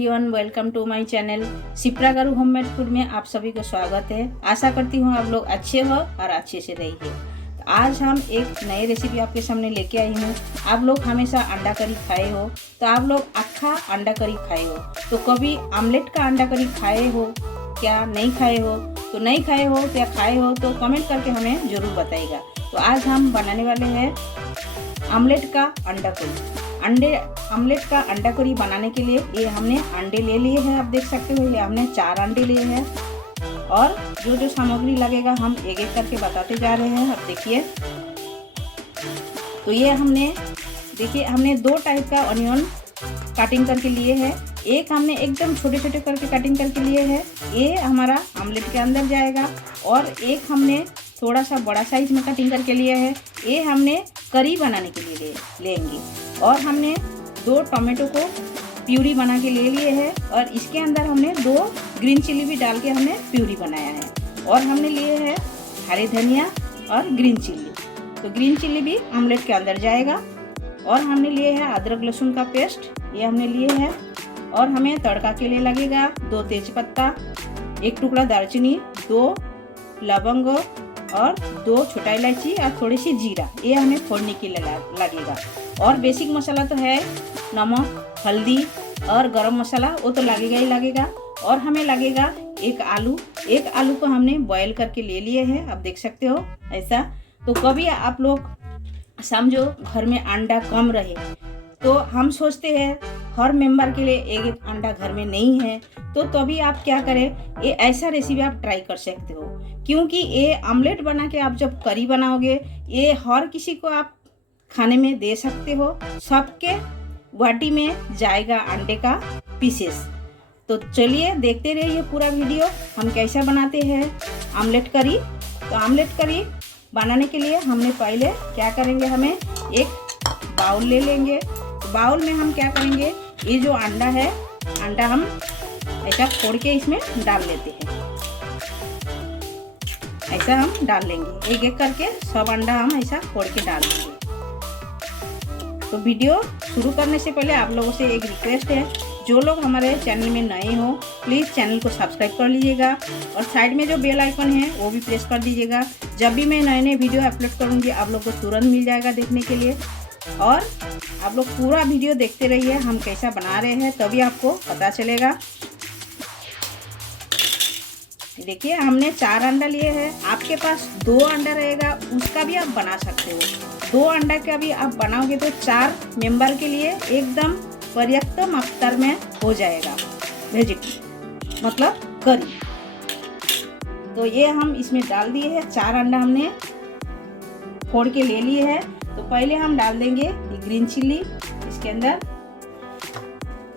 Everyone, welcome to my channel Shipra garu homemade food में आप सभी को स्वागत है। आशा करती हूँ आप लोग अच्छे हो और अच्छे से रहिए। तो आज हम एक नई रेसिपी आपके सामने लेके आई हूँ। आप लोग हमेशा अंडा करी खाए हो, तो आप लोग अक्खा अंडा करी खाए हो, तो कभी आमलेट का अंडा करी खाए हो क्या? नहीं खाए हो तो नहीं खाए हो क्या खाए हो तो कमेंट करके हमें ज़रूर बताइएगा। तो आज हम बनाने वाले हैं आमलेट का अंडा करी। आमलेट का अंडा करी बनाने के लिए ये हमने अंडे ले लिए हैं। आप देख सकते हो, ये हमने 4 अंडे लिए हैं और जो जो सामग्री लगेगा हम एक एक करके बताते जा रहे हैं। अब देखिए, तो ये हमने 2 टाइप का ऑनियन कटिंग करके लिए हैं। एक हमने एकदम छोटे छोटे करके कटिंग करके लिए हैं, ये हमारा आमलेट के अंदर जाएगा। और एक हमने थोड़ा सा बड़ा साइज में कटिंग करके लिए है, ये हमने करी बनाने के लिए लेंगे। और हमने 2 टमाटो को प्यूरी बना के ले लिए है और इसके अंदर हमने 2 ग्रीन चिली भी डाल के हमने प्यूरी बनाया है। और हमने लिए है हरे धनिया और ग्रीन चिल्ली, तो ग्रीन चिल्ली भी आमलेट के अंदर जाएगा। और हमने लिए है अदरक लहसुन का पेस्ट, ये हमने लिए है। और हमें तड़का के लिए लगेगा 2 तेज़पत्ता, 1 टुकड़ा दालचीनी, 2 लवंग और 2 छोटा इलायची और थोड़ी सी जीरा, ये हमें फोड़ने के लिए लगेगा। और बेसिक मसाला तो है नमक, हल्दी और गरम मसाला, वो तो लगेगा ही लगेगा। और हमें लगेगा एक आलू को हमने बॉयल करके ले लिए हैं। आप देख सकते हो ऐसा। तो कभी आप लोग समझो घर में अंडा कम रहे, तो हम सोचते हैं हर मेंबर के लिए एक एक अंडा घर में नहीं है, तो तभी आप क्या करें, ये ऐसा रेसिपी आप ट्राई कर सकते हो। क्योंकि ये आमलेट बना के आप जब करी बनाओगे, ये हर किसी को आप खाने में दे सकते हो। सबके वाटी में जाएगा अंडे का पीसेस। तो चलिए देखते रहिए पूरा वीडियो, हम कैसा बनाते हैं आमलेट करी। तो आमलेट करी बनाने के लिए हमने पहले क्या करेंगे, हमें एक बाउल ले लेंगे। तो बाउल में हम क्या करेंगे, ये जो अंडा है, अंडा हम ऐसा फोड़ के इसमें डाल लेते हैं। ऐसा हम डाल लेंगे, एक एक करके सब अंडा हम ऐसा फोड़ के डाल देंगे। तो वीडियो शुरू करने से पहले आप लोगों से एक रिक्वेस्ट है, जो लोग हमारे चैनल में नए हो प्लीज़ चैनल को सब्सक्राइब कर लीजिएगा और साइड में जो बेल आइकन है वो भी प्रेस कर दीजिएगा। जब भी मैं नए वीडियो अपलोड करूँगी आप लोग को तुरंत मिल जाएगा देखने के लिए। और आप लोग पूरा वीडियो देखते रहिए, हम कैसा बना रहे हैं तभी आपको पता चलेगा। देखिए, हमने 4 अंडा लिए हैं। आपके पास 2 अंडा रहेगा उसका भी आप बना सकते हो। 2 अंडा का भी आप बनाओगे तो 4 मेंबर के लिए एकदम पर्याप्त मात्रा में हो जाएगा वेजिटेबल, मतलब करी। तो ये हम इसमें डाल दिए हैं, 4 अंडा हमने फोड़ के ले लिए हैं। तो पहले हम डाल देंगे ये ग्रीन चिल्ली इसके अंदर,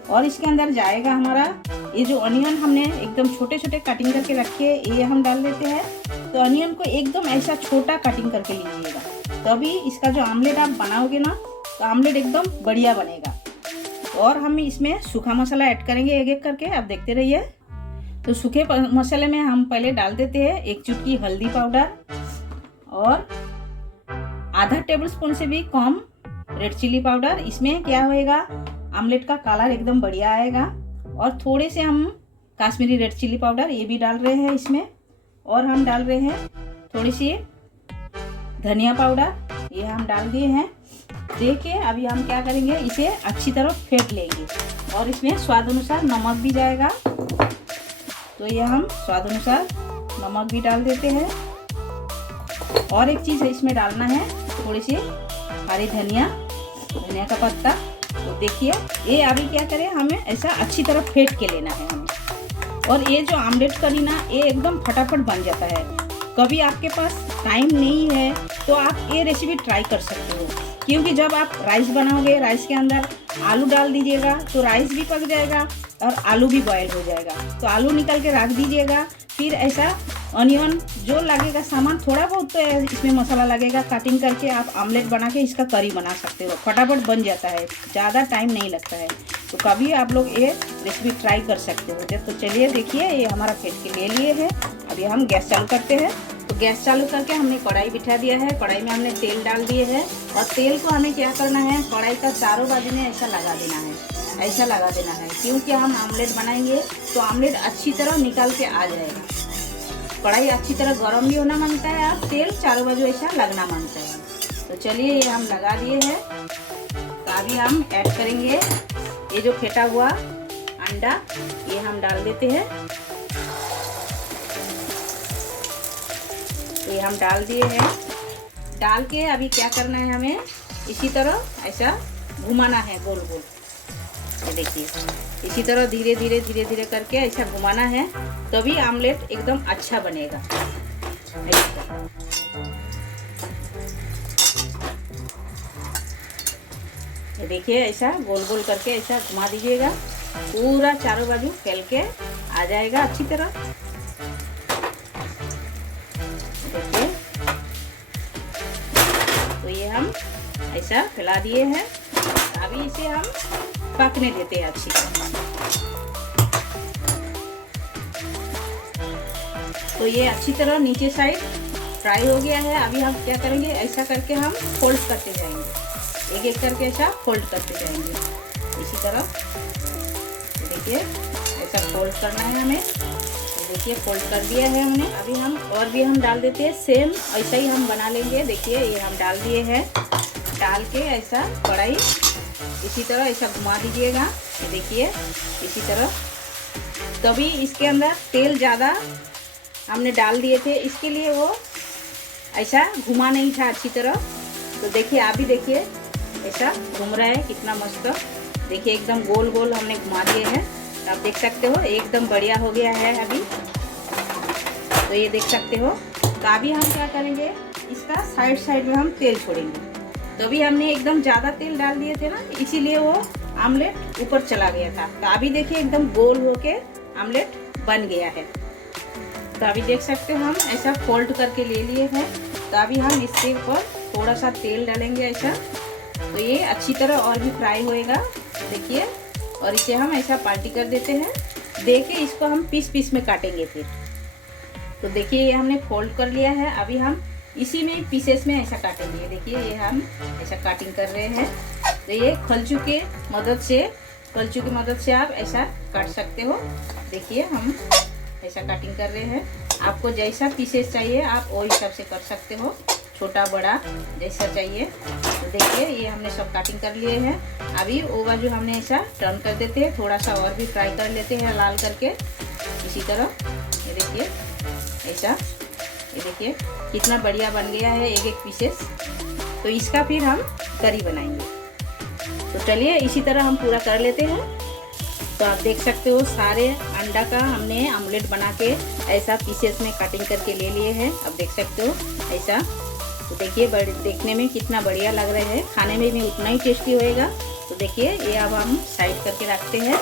और इसके अंदर जाएगा हमारा ये जो अनियन हमने एकदम छोटे छोटे कटिंग करके रखे, ये हम डाल देते हैं। तो अनियन को एकदम ऐसा छोटा कटिंग करके लीजिएगा, तभी इसका जो आमलेट आप बनाओगे ना, तो आमलेट एकदम बढ़िया बनेगा। और हम इसमें सूखा मसाला ऐड करेंगे एक एक करके, आप देखते रहिए। तो सूखे मसाले में हम पहले डाल देते हैं 1 चुटकी हल्दी पाउडर और आधा टेबलस्पून से भी कम रेड चिली पाउडर। इसमें क्या होएगा, आमलेट का कलर एकदम बढ़िया आएगा। और थोड़े से हम काश्मीरी रेड चिली पाउडर ये भी डाल रहे हैं इसमें। और हम डाल रहे हैं थोड़ी सी धनिया पाउडर, ये हम डाल दिए हैं। देखिए, अभी हम क्या करेंगे, इसे अच्छी तरह फेंट लेंगे। और इसमें स्वाद अनुसार नमक भी जाएगा, तो ये हम स्वाद अनुसार नमक भी डाल देते हैं। और एक चीज़ इसमें डालना है, थोड़ी सी हरी धनिया का पत्ता। तो देखिए, ये अभी क्या करें, हमें ऐसा अच्छी तरह फेंट के लेना है हमें। और ये जो आमलेट करी ना, ये एकदम फटाफट बन जाता है। कभी आपके पास टाइम नहीं है तो आप ये रेसिपी ट्राई कर सकते हो। क्योंकि जब आप राइस बनाओगे, राइस के अंदर आलू डाल दीजिएगा तो राइस भी पक जाएगा और आलू भी बॉयल हो जाएगा। तो आलू निकल के रख दीजिएगा। फिर ऐसा ऑनियन जो लगेगा सामान, थोड़ा बहुत तो इसमें मसाला लगेगा, कटिंग करके आप आमलेट बना के इसका करी बना सकते हो। फटाफट बन जाता है, ज़्यादा टाइम नहीं लगता है। तो कभी आप लोग ये रेसिपी ट्राई कर सकते हो। तो चलिए देखिए, ये हमारा फेंट के ले लिए है। अभी हम गैस चालू करते हैं। तो गैस चालू करके हमने कढ़ाई बिठा दिया है। कढ़ाई में हमने तेल डाल दिए हैं और तेल को हमें क्या करना है, कढ़ाई का चारों बाजू में ऐसा लगा देना है। ऐसा लगा देना है, क्योंकि हम आमलेट बनाएंगे तो आमलेट अच्छी तरह निकाल के आ जाएगा। कढ़ाई अच्छी तरह गर्म भी होना मांगता है और तेल चारों बाजू ऐसा लगना मांगता है। तो चलिए ये हम लगा दिए हैं। तो अभी हम ऐड करेंगे ये जो फेंटा हुआ अंडा, ये हम डाल देते हैं। ये हम डाल दिए हैं। डाल के अभी क्या करना है, हमें इसी तरह ऐसा घुमाना है गोल गोल। ये देखिए इसी तरह धीरे धीरे धीरे धीरे करके ऐसा घुमाना है, तभी आमलेट एकदम अच्छा बनेगा। ये देखिए ऐसा गोल गोल करके ऐसा घुमा दीजिएगा, पूरा चारों बाजू फैल के आ जाएगा अच्छी तरह। देखिए तो ये हम ऐसा फैला दिए हैं। अभी इसे हम पकने देते हैं अच्छी तरह। तो ये अच्छी तरह नीचे साइड फ्राई हो गया है। अभी हम क्या करेंगे, ऐसा करके हम फोल्ड करते जाएंगे, एक एक करके ऐसा फोल्ड करते जाएंगे इसी तरह। देखिए ऐसा फोल्ड करना है हमें। देखिए फोल्ड कर दिया है हमने। अभी हम और भी हम डाल देते हैं, सेम ऐसा ही हम बना लेंगे। देखिए ये हम डाल दिए हैं। डाल के ऐसा कढ़ाई इसी तरह ऐसा घुमा दीजिएगा। ये देखिए इसी तरह। तभी इसके अंदर तेल ज़्यादा हमने डाल दिए थे, इसके लिए वो ऐसा घुमा नहीं था अच्छी तरह। तो देखिए अभी देखिए ऐसा घूम रहा है कितना मस्त। देखिए एकदम गोल गोल हमने घुमा दिए हैं। आप देख सकते हो एकदम बढ़िया हो गया है अभी। तो ये देख सकते हो। तो अभी हम क्या करेंगे, इसका साइड साइड में हम तेल छोड़ेंगे। तो अभी हमने एकदम ज़्यादा तेल डाल दिए थे ना, इसीलिए वो आमलेट ऊपर चला गया था। तो अभी देखिए एकदम गोल होके आमलेट बन गया है। तो अभी देख सकते हो हम ऐसा फोल्ड करके ले लिए हैं। तो अभी हम इसके ऊपर थोड़ा सा तेल डालेंगे ऐसा, तो ये अच्छी तरह और भी फ्राई होएगा। देखिए, और इसे हम ऐसा पार्टी कर देते हैं। देखिए इसको हम पीस पीस में काटेंगे फिर। तो देखिए ये हमने फोल्ड कर लिया है। अभी हम इसी में पीसेस में ऐसा काटेंगे। देखिए ये हम ऐसा काटिंग कर रहे हैं। तो ये कलछू की मदद से आप ऐसा काट सकते हो। देखिए हम ऐसा काटिंग कर रहे हैं। आपको जैसा पीसेस चाहिए आप वो हिसाब से कर सकते हो, छोटा बड़ा जैसा चाहिए। तो देखिए ये हमने सब काटिंग कर लिए हैं। अभी वो बाजू हमने ऐसा टर्न कर देते हैं, थोड़ा सा और भी फ्राई कर लेते हैं लाल करके इसी तरह। ये देखिए ऐसा, ये देखिए कितना बढ़िया बन गया है एक एक पीसेस। तो इसका फिर हम करी बनाएंगे। तो चलिए इसी तरह हम पूरा कर लेते हैं। तो आप देख सकते हो सारे अंडा का हमने आमलेट बना के ऐसा पीसेस में कटिंग करके ले लिए हैं। अब देख सकते हो ऐसा। तो देखिए देखने में कितना बढ़िया लग रहा है, खाने में भी उतना ही टेस्टी होएगा। तो देखिए ये अब हम साइड करके रखते हैं।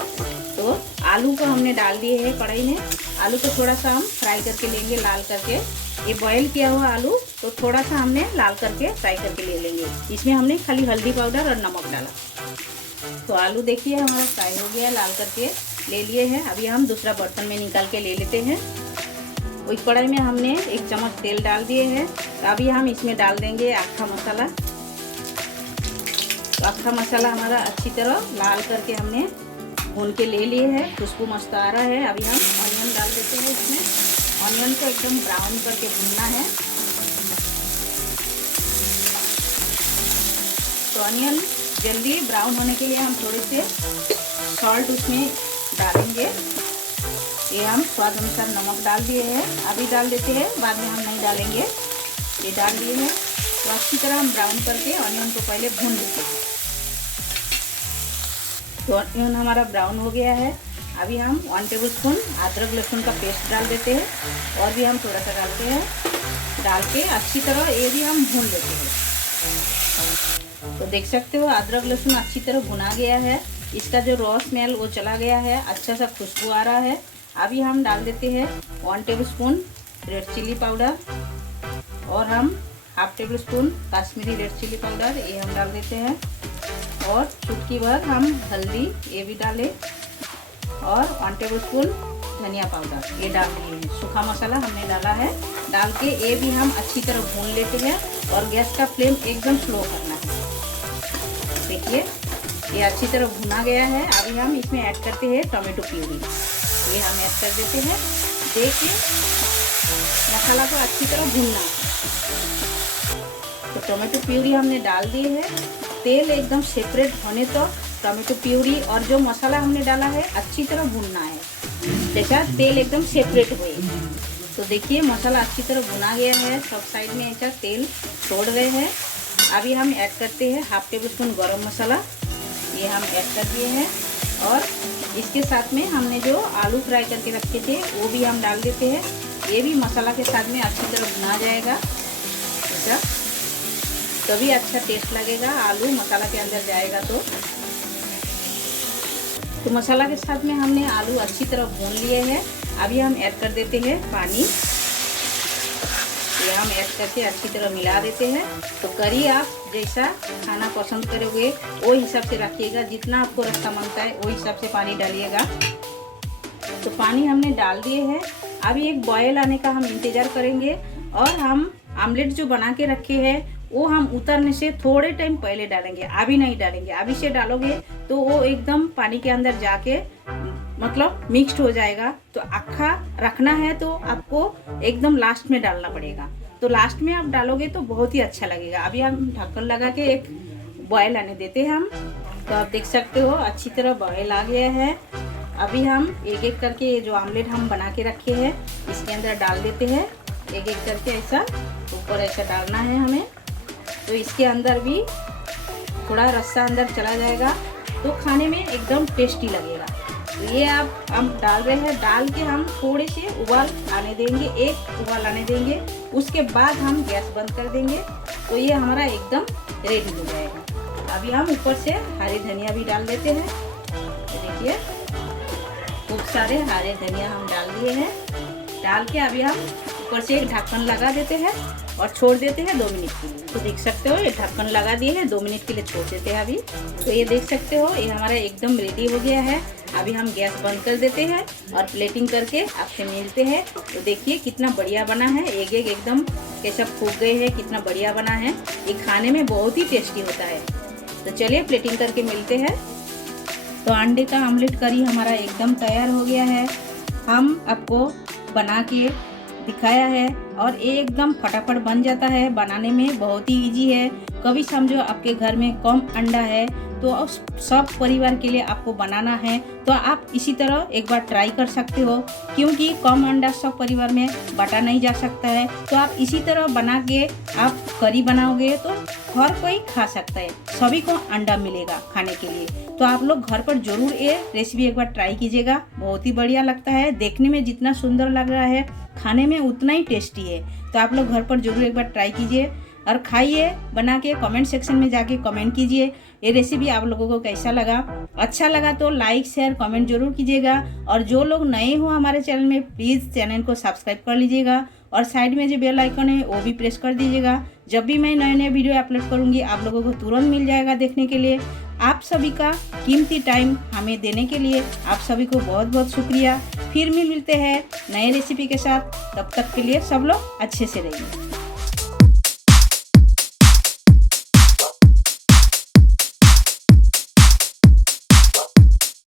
तो आलू को हमने डाल दिए हैं कढ़ाई में। आलू को थोड़ा सा हम फ्राई करके लेंगे लाल करके। ये बॉयल किया हुआ आलू तो थोड़ा सा हमने लाल करके फ्राई करके ले लेंगे। इसमें हमने खाली हल्दी पाउडर और नमक डाला। तो आलू देखिए हमारा फ्राई हो गया, लाल करके ले लिए हैं। अभी हम दूसरा बर्तन में निकाल के ले लेते हैं। उस कढ़ाई में हमने 1 चम्मच तेल डाल दिए हैं। तो अभी हम इसमें डाल देंगे अक्खा मसाला। तो अक्खा मसाला हमारा अच्छी तरह लाल करके हमने भून के ले लिए हैं। खुशबू मस्त आ रहा है। अभी हम ऑनियन डाल देते हैं इसमें। ऑनियन को एकदम ब्राउन करके भूनना है। तो ऑनियन जल्दी ब्राउन होने के लिए हम थोड़े से सॉल्ट उसमें डालेंगे। ये हम स्वाद अनुसार नमक डाल दिए हैं। अभी डाल देते हैं, बाद में हम नहीं डालेंगे। ये डाल दिए हैं। तो अच्छी तरह हम ब्राउन करके ऑनियन को पहले भून लेते हैं। तो ऑनियन हमारा ब्राउन हो गया है। अभी हम 1 टेबलस्पून अदरक लहसुन का पेस्ट डाल देते हैं। और भी हम थोड़ा सा डालते हैं। डाल के अच्छी तरह ये भी हम भून लेते हैं। तो देख सकते हो अदरक लहसुन अच्छी तरह भुना गया है। इसका जो रॉ स्मेल वो चला गया है, अच्छा सा खुशबू आ रहा है। अभी हम डाल देते हैं 1 टेबलस्पून रेड चिली पाउडर और हम 1/2 tablespoon Kashmiri red chilli powder ये हम डाल देते हैं। और चुटकी भर हम हल्दी ये भी डालें और 1 टेबलस्पून धनिया पाउडर ये डाल दिए हैं। सूखा मसाला हमने डाला है। डाल के ये भी हम अच्छी तरह भून लेते हैं और गैस का फ्लेम एकदम स्लो करना है। देखिए ये अच्छी तरह भुना गया है। अभी हम इसमें ऐड करते हैं टोमेटो प्यूरी। ये हम ऐड कर देते हैं। देखिए मसाला को अच्छी तरह भूनना। तो टोमेटो प्यूरी हमने डाल दिए है। तेल एकदम सेपरेट होने तक टोमेटो प्यूरी और जो मसाला हमने डाला है अच्छी तरह भूनना है, जैसा तेल एकदम सेपरेट हुए। तो देखिए मसाला अच्छी तरह भुना गया है, सब साइड में ऐसा तेल छोड़ रहे हैं। अभी हम ऐड करते हैं हाफ टेबल स्पून गरम मसाला। ये हम ऐड कर दिए हैं और इसके साथ में हमने जो आलू फ्राई करके रखे थे वो भी हम डाल देते हैं। ये भी मसाला के साथ में अच्छी तरह भुना जाएगा, ऐसा तभी अच्छा टेस्ट लगेगा। आलू मसाला के अंदर जाएगा तो मसाला के साथ में हमने आलू अच्छी तरह भून लिए हैं। अभी हम ऐड कर देते हैं पानी। ये हम ऐड करके अच्छी तरह मिला देते हैं। तो करी आप जैसा खाना पसंद करोगे वो हिसाब से रखिएगा, जितना आपको रस्सा मांगता है वो हिसाब से पानी डालिएगा। तो पानी हमने डाल दिए हैं। अभी एक बॉयल आने का हम इंतज़ार करेंगे और हम आमलेट जो बना के रखे हैं वो हम उतरने से थोड़े टाइम पहले डालेंगे, अभी नहीं डालेंगे। अभी से डालोगे तो वो एकदम पानी के अंदर जाके मतलब मिक्स्ड हो जाएगा। तो अक्खा रखना है तो आपको एकदम लास्ट में डालना पड़ेगा। तो लास्ट में आप डालोगे तो बहुत ही अच्छा लगेगा। अभी हम ढक्कन लगा के एक बॉयल आने देते हैं हम। तो आप देख सकते हो अच्छी तरह बॉयल आ गया है। अभी हम एक एक करके जो आमलेट हम बना के रखे हैं इसके अंदर डाल देते हैं। एक एक करके ऐसा ऊपर ऐसा डालना है हमें। तो इसके अंदर भी थोड़ा रस्सा अंदर चला जाएगा तो खाने में एकदम टेस्टी लगेगा। तो ये हम डाल रहे हैं। डाल के हम थोड़े से उबाल आने देंगे, एक उबाल आने देंगे। उसके बाद हम गैस बंद कर देंगे तो ये हमारा एकदम रेडी हो जाएगा। अभी हम ऊपर से हरी धनिया भी डाल देते हैं। तो देखिए खूब सारे हरे धनिया हम डाल दिए हैं। डाल के अभी हम ऊपर से एक ढक्कन लगा देते हैं और छोड़ देते हैं 2 मिनट के लिए। तो देख सकते हो ये ढक्कन लगा दिए हैं, 2 मिनट के लिए छोड़ देते हैं अभी। तो ये देख सकते हो ये हमारा एकदम रेडी हो गया है। अभी हम गैस बंद कर देते हैं और प्लेटिंग करके आपसे मिलते हैं। तो देखिए कितना बढ़िया बना है, एक एक एकदम कैसा फूक गए हैं, कितना बढ़िया बना है। ये खाने में बहुत ही टेस्टी होता है। तो चलिए प्लेटिंग करके मिलते हैं। तो अंडे का आमलेट करी हमारा एकदम तैयार हो गया है। हम आपको बना के दिखाया है और ये एकदम फटाफट बन जाता है, बनाने में बहुत ही इजी है। कभी समझो आपके घर में कम अंडा है तो सब परिवार के लिए आपको बनाना है तो आप इसी तरह एक बार ट्राई कर सकते हो, क्योंकि कम अंडा सब परिवार में बांटा नहीं जा सकता है। तो आप इसी तरह बना के आप करी बनाओगे तो हर कोई खा सकता है, सभी को अंडा मिलेगा खाने के लिए। तो आप लोग घर पर जरूर ये रेसिपी एक बार ट्राई कीजिएगा, बहुत ही बढ़िया लगता है। देखने में जितना सुंदर लग रहा है खाने में उतना ही टेस्टी है। तो आप लोग घर पर जरूर एक बार ट्राई कीजिए और खाइए बना के। कमेंट सेक्शन में जाके कमेंट कीजिए ये रेसिपी आप लोगों को कैसा लगा। अच्छा लगा तो लाइक शेयर कमेंट जरूर कीजिएगा। और जो लोग नए हो हमारे चैनल में प्लीज़ चैनल को सब्सक्राइब कर लीजिएगा और साइड में जो बेल आइकन है वो भी प्रेस कर दीजिएगा। जब भी मैं नए नए वीडियो अपलोड करूँगी आप लोगों को तुरंत मिल जाएगा देखने के लिए। आप सभी का कीमती टाइम हमें देने के लिए आप सभी को बहुत बहुत शुक्रिया। फिर मिलते हैं नए रेसिपी के साथ, तब तक के लिए सब लोग अच्छे से रहिए।